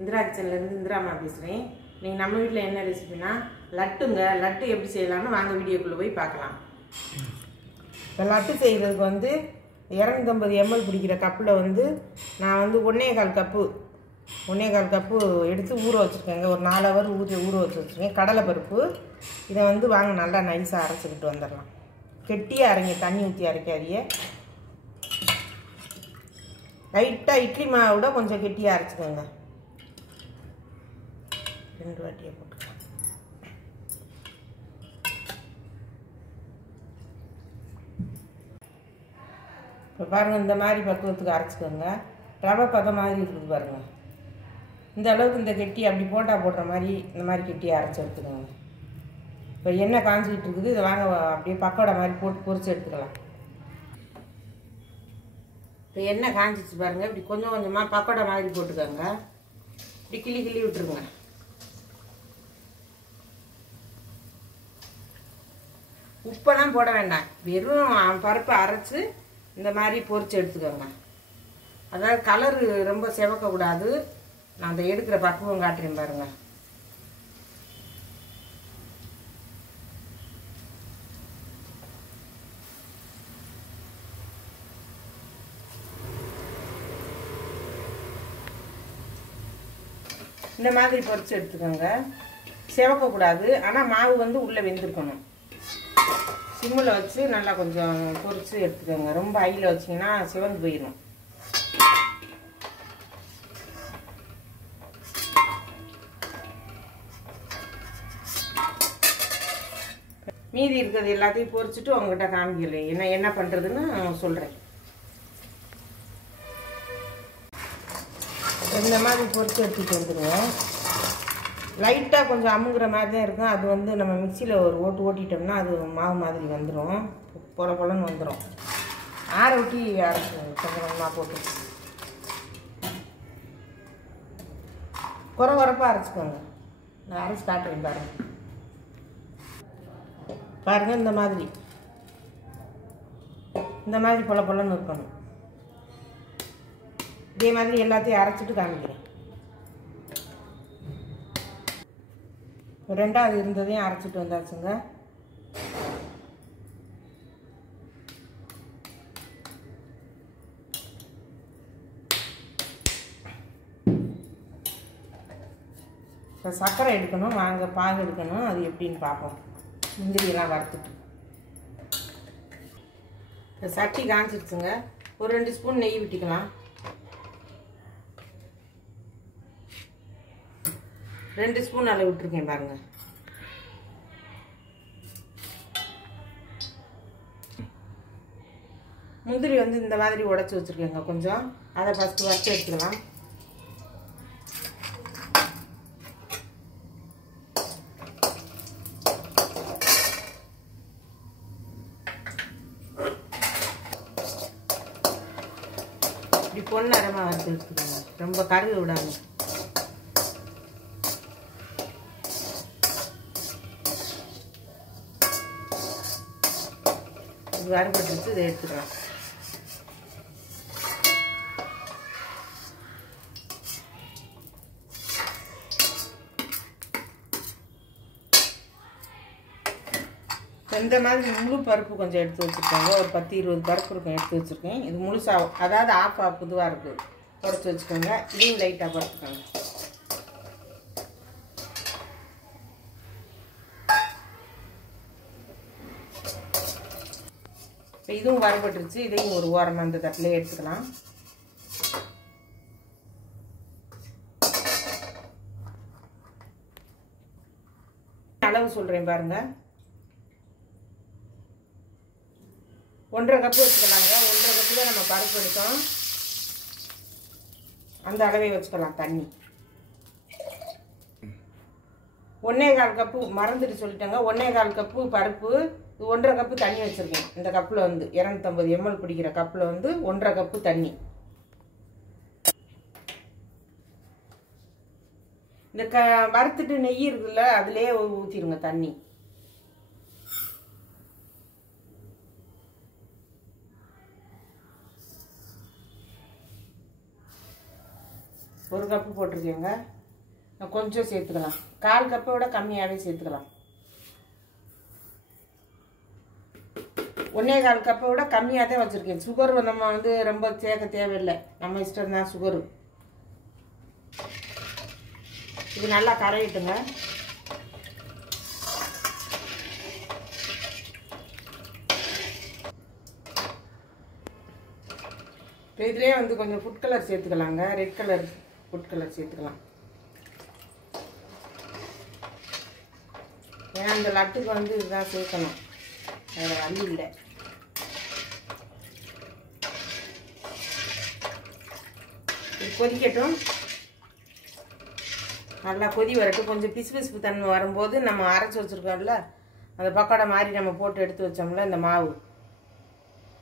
இந்திரா கிச்சன்லேருந்து இந்திராமா பேசுகிறேன். நீங்கள் நம்ம வீட்டில் என்ன ரெசிபினா லட்டுங்க. லட்டு எப்படி செய்யலாம்னு வாங்க வீடியோக்குள்ளே போய் பார்க்கலாம். இப்போ லட்டு செய்கிறதுக்கு வந்து 250 ml பிடிக்கிற கப்பில் வந்து நான் வந்து 1.25 கப்பு எடுத்து ஊற வச்சுருக்கேங்க. ஒரு 4 ஹவர் ஊற வச்சுருக்கேன். கடலைப்பருப்பு இதை வந்து வாங்க நல்லா நைஸாக அரைச்சிக்கிட்டு வந்துடலாம். கெட்டியாக அரைங்க, தண்ணி ஊற்றி அரைக்காதீங்க. லைட்டாக இட்லி மாவோட கொஞ்சம் கெட்டியாக அரைச்சிக்கோங்க. 2 வாட்டியை போட்டுக்கலாம். இப்போ பாருங்கள், இந்த மாதிரி பக்குவத்துக்கு அரைச்சிக்கோங்க. ரவை பதம் மாதிரி இருக்குது பாருங்கள். இந்த அளவுக்கு இந்த கெட்டி அப்படி போட்டால் போடுற மாதிரி இந்த மாதிரி கெட்டியாக அரைச்சி எடுத்துக்கோங்க. இப்போ எண்ணெய் காஞ்சிக்கிட்டு இருக்குது. இதை வாங்க அப்படியே பக்கோடா மாதிரி போட்டு பொரிச்சு எடுத்துக்கலாம். இப்போ எண்ணெய் காஞ்சிச்சு பாருங்கள். இப்படி கொஞ்சம் கொஞ்சமாக பக்கோடா மாதிரி போட்டுக்கோங்க. இப்படி கிள்ளி கிள்ளி விட்டுருங்க. உப்பெல்லாம் போட வேண்டாம். வெறும் பருப்பை அரைச்சி இந்த மாதிரி பொரிச்சு எடுத்துக்கோங்க. அதாவது கலரு ரொம்ப செவக்கக்கூடாது. நான் அதை எடுக்கிற பக்குவம் காட்டுறேன் பாருங்க. இந்த மாதிரி பொரிச்சு எடுத்துக்கோங்க. செவக்கக்கூடாது, ஆனால் மாவு வந்து உள்ளே வெந்திருக்கணும். சிம்மில் வச்சு நல்லா கொஞ்சம் பொரிச்சு எடுத்துக்கோங்க. ரொம்ப ஹையில் வச்சிங்கன்னா சிவந்து போயிடும். மீதி இருக்கிறது எல்லாத்தையும் பொரிச்சுட்டு உங்ககிட்ட காமிக்கல என்ன பண்ணுறதுன்னு சொல்கிறேன். இந்த மாதிரி பொரிச்சு எடுத்துகிட்டு வந்துடுங்க. லைட்டாக கொஞ்சம் அமுங்குற மாதிரி தான் இருக்கும். அது வந்து நம்ம மிக்சியில் ஒரு ஓட்டிட்டோம்னா அது மாவு மாதிரி வந்துடும். பொல பொலன்னு வந்துடும். ஆற ஊட்டி அரைச்சிக்கோங்க. கொஞ்சம் கொஞ்சமாக போட்டு குறப்பாக அரைச்சிக்கோங்க. நான் அரைச்சி காட்டுறேன் பாருங்கள். பாருங்கள், இந்த மாதிரி பொல பொலன்னு இருக்கணும். இதே மாதிரி எல்லாத்தையும் அரைச்சிட்டு காமிக்கிறேன். ரெண்டாவது இருந்ததையும் அரைச்சிட்டு வந்தாச்சுங்க. இப்போ சர்க்கரை எடுக்கணும். வாங்க பாகு எடுக்கணும். அது எப்படின்னு பார்ப்போம். முந்திரியெல்லாம் வறுத்துட்டு இப்போ சட்டி காஞ்சிடுச்சுங்க. ஒரு 2 ஸ்பூன் நெய் விட்டுக்கலாம். 2 ஸ்பூன் அளவு விட்டுருக்கேன் பாருங்க. முந்திரி வந்து இந்த மாதிரி உடைச்சி வச்சிருக்கேங்க. கொஞ்சம் அதை ஃபஸ்ட்டு வறுத்து எடுத்துக்கலாம். இப்படி பொன்னரமாக வறுத்து எடுத்துக்கோங்க. ரொம்ப கருகு விடாது. வறுபட்டு இதை எடுத்துக்கலாம். இந்த மாதிரி முழு பருப்பு கொஞ்சம் எடுத்து வச்சுருக்காங்க. ஒரு 10-20 பருப்பு இருக்கும் எடுத்து வச்சுருக்கேன். இது முழுசாக, அதாவது ஆஃப் புதுவாக இருக்குது, உடச்சி வச்சுக்கோங்க. இதையும் லைட்டாக பருத்துக்கோங்க. இப்போ இதுவும் வறுபட்டுருச்சு. இதையும் ஒரு ஓரமாக அந்த தட்டிலே எடுத்துக்கலாம். அளவு சொல்கிறேன் பாருங்க. 1.5 கப்பு வச்சுக்கலாங்க. 1.5 கப்பு நம்ம பருப்பு எடுத்தோம். அந்த அளவே வச்சுக்கலாம். தண்ணி 1.25 கப்பு மறந்துட்டு சொல்லிட்டேங்க. 1.25 கப்பு பருப்பு, 1.5 கப்பு தண்ணி வச்சுருக்கேன். இந்த கப்பில் வந்து 250 ml பிடிக்கிற கப்பில் வந்து 1.5 கப்பு தண்ணி. இந்த வறுத்துட்டு நெய் இருக்குல்ல, அதுலேயே ஊற்றிடுங்க தண்ணி. 1 கப்பு போட்டிருக்கேங்க. கொஞ்சம் சேர்த்துக்கலாம். 1/4 கப்பை விட கம்மியாகவே சேர்த்துக்கலாம். 1/4 கப்பை விட கம்மியாக தான் வச்சுருக்கேன். சுகர் நம்ம வந்து ரொம்ப சேர்க்க தேவையில்லை, நம்ம இஷ்டம் தான் சுகரு. இது நல்லா கரையிட்டுங்க. இதுலேயே வந்து கொஞ்சம் ஃபுட் கலர் சேர்த்துக்கலாங்க. ரெட் கலர் ஃபுட் கலர் சேர்த்துக்கலாம். ஏன்னா இந்த லட்டுக்கு வந்து இதுதான் சேர்க்கணும், வேறு வழி இல்லை. இது கொதிக்கட்டும், நல்லா கொதி வரட்டும். கொஞ்சம் பிசு தன்மை வரும்போது நம்ம அரைச்சி வச்சுருக்கோம்ல அந்த பக்கோடா மாதிரி நம்ம போட்டு எடுத்து வச்சோம்ல இந்த மாவு,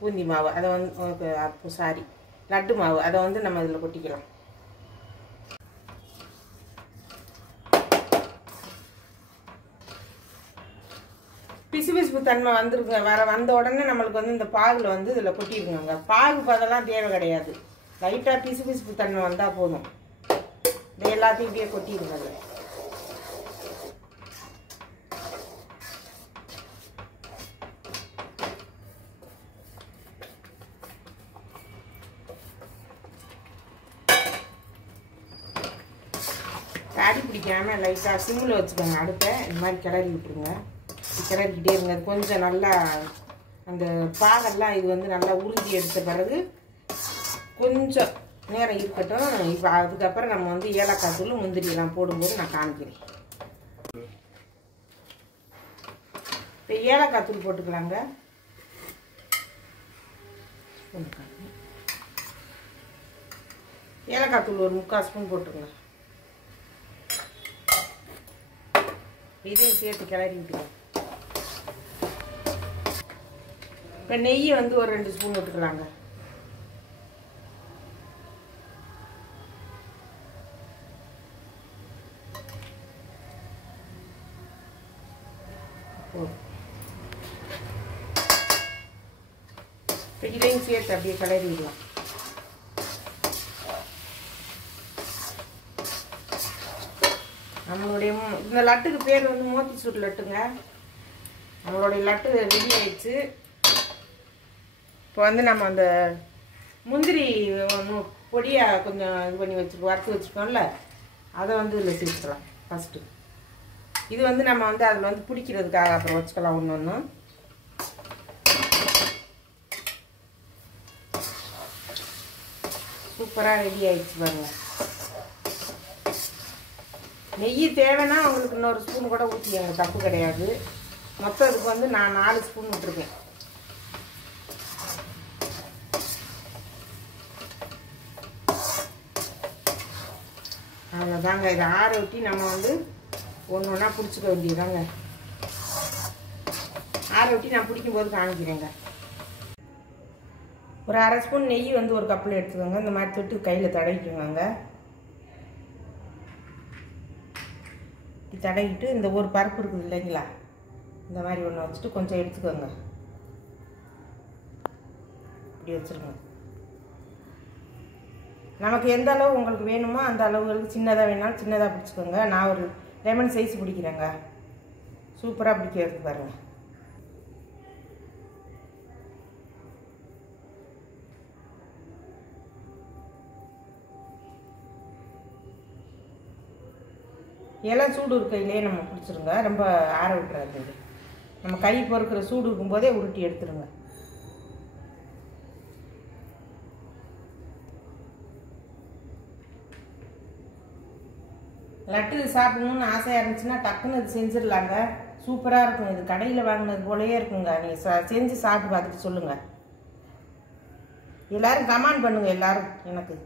பூந்தி மாவு, அதை வந்து சாரி லட்டு மாவு, அதை வந்து நம்ம இதில் கொட்டிக்கலாம். பிசு தன்மை வந்துருங்க. வந்த உடனே நம்மளுக்கு வந்து இந்த பாகில் வந்து இதில் கொட்டிடுங்க. பாகு பதெல்லாம் தேவை கிடையாது, லைட்டாக பிசு தன்மை வந்தால் போதும். இது எல்லாத்தையும் இப்படியே கொட்டிடுங்க. அதில் அடி பிடிக்காம லைட்டாக சிம்மில் வச்சுக்கோங்க. அடுப்பை இந்த மாதிரி கிளறி விட்டுருங்க. கிளறிக்கிட்டே இருங்க. அது கொஞ்சம் நல்லா அந்த பாகெல்லாம் இது வந்து நல்லா உறிஞ்சி எடுத்த பிறகு கொஞ்சம் நேரம் இருக்கட்டும். இப்போ அதுக்கப்புறம் நம்ம வந்து ஏலக்காய் தூள் முந்திரியெல்லாம் போடும்போது நான் காமிக்கிறேன். இப்போ ஏலக்காய் தூள் போட்டுக்கலாங்க. ஏலக்காய் தூள் ஒரு 3/4 ஸ்பூன் போட்டுருங்க. இதையும் சேர்த்து கிளறி விட்டுக்கலாம். இப்போ நெய் வந்து ஒரு 2 ஸ்பூன் விட்டுக்கலாங்க. இப்போ இதையும் சேர்த்து அப்படியே கிளறி விடலாம். நம்மளுடைய இந்த லட்டுக்கு பேர் வந்து மோத்திசூர் லட்டுங்க. நம்மளுடைய லட்டு ரெடி ஆயிடுச்சு. இப்போ வந்து நம்ம அந்த முந்திரி பொடியாக கொஞ்சம் இது பண்ணி வறுத்து வச்சுருக்கோம்ல, அதை வந்து இதில் சேர்த்துக்கலாம் ஃபஸ்ட்டு. இது வந்து நம்ம வந்து அதில் வந்து பிடிக்கிறதுக்காக அப்புறம் வச்சுக்கலாம் ஒன்று ஒன்று. சூப்பராக ரெடி ஆயிடுச்சு பாருங்க. நெய் தேவைன்னா உங்களுக்கு இன்னொரு ஸ்பூன் கூட ஊற்றிக்கங்க, தப்பு கிடையாது. மொத்தம் இதுக்கு வந்து நான் 4 ஸ்பூன் விட்டுருக்கேன். அவ்வளோதாங்க. இதை ஆற ஊற்றி நம்ம வந்து ஒன்று ஒன்றா பிடிச்சிக்க வேண்டியதாங்க. ஆற ஊற்றி நான் பிடிக்கும்போது காமிக்கிறேங்க. ஒரு 1/2 ஸ்பூன் நெய் வந்து ஒரு கப்பில் எடுத்துக்கோங்க. இந்த மாதிரி தொட்டு கையில் தடவிக்குவாங்க. தடவிட்டு இந்த ஒரு பருப்பு இருக்குது இல்லைங்களா, இந்த மாதிரி ஒன்று வச்சுட்டு கொஞ்சம் எடுத்துக்கோங்க. இப்படி வச்சுருங்க. நமக்கு எந்த அளவு உங்களுக்கு வேணுமோ அந்த அளவுகளுக்கு சின்னதாக வேணாலும் சின்னதாக பிடிச்சிக்கோங்க. நான் ஒரு லெமன் சைஸ் பிடிக்கிறேங்க. சூப்பராக பிடிக்கிறது பாருங்கள். எல்லாம் சூடு இருக்கையிலே நம்ம பிடிச்சிருங்க. ரொம்ப ஆற விட்டுறாது. நம்ம கை பொறுக்கிற சூடு இருக்கும்போதே உருட்டி எடுத்துருங்க. லட்டு சாப்பிடணும்னு ஆசையாக இருந்துச்சுன்னா டக்குன்னு இது செஞ்சிடலாங்க. சூப்பராக இருக்கும். இது கடையில் வாங்கினது போலயே இருக்குங்க. நீங்கள் செஞ்சு சாப்பிட்டு பார்த்துட்டு சொல்லுங்கள். எல்லோரும் கமெண்ட் பண்ணுங்கள். எல்லோரும் எனக்கு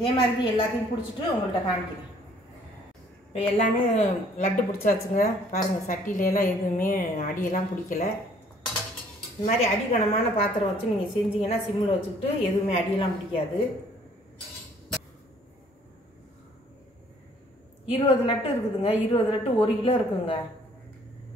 இதே மாதிரி எல்லாத்தையும் பிடிச்சிட்டு உங்கள்கிட்ட காமிக்கிறேன். இப்போ எல்லாமே லட்டு பிடிச்சாச்சுங்க. பாருங்கள், சட்டியிலலாம் எதுவுமே அடியெல்லாம் பிடிக்கலை. இந்த மாதிரி அடிக்கணமான பாத்திரம் வச்சு நீங்கள் செஞ்சீங்கன்னா சிம்மில் வச்சுக்கிட்டு எதுவுமே அடியெல்லாம் பிடிக்காது. 20 லட்டு இருக்குதுங்க. 20 லட்டு 1 கிலோ இருக்குங்க.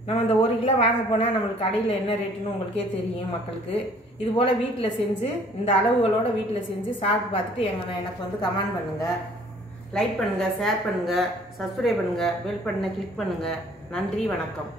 நம்ம அந்த 1 கிலோ வாங்க போனால் நம்மளுக்கு கடையில் என்ன ரேட்டுன்னு உங்களுக்கே தெரியும் மக்களுக்கு. இதுபோல் வீட்டில் செஞ்சு இந்த அளவுகளோட வீட்டில் செஞ்சு சாப்பிட்டு பார்த்துட்டு எனக்கு வந்து கமெண்ட் பண்ணுங்கள். லைக் பண்ணுங்கள், ஷேர் பண்ணுங்கள், சப்ஸ்கிரைப் பண்ணுங்கள், பெல் பட்டனை கிளிக் பண்ணுங்கள். நன்றி, வணக்கம்.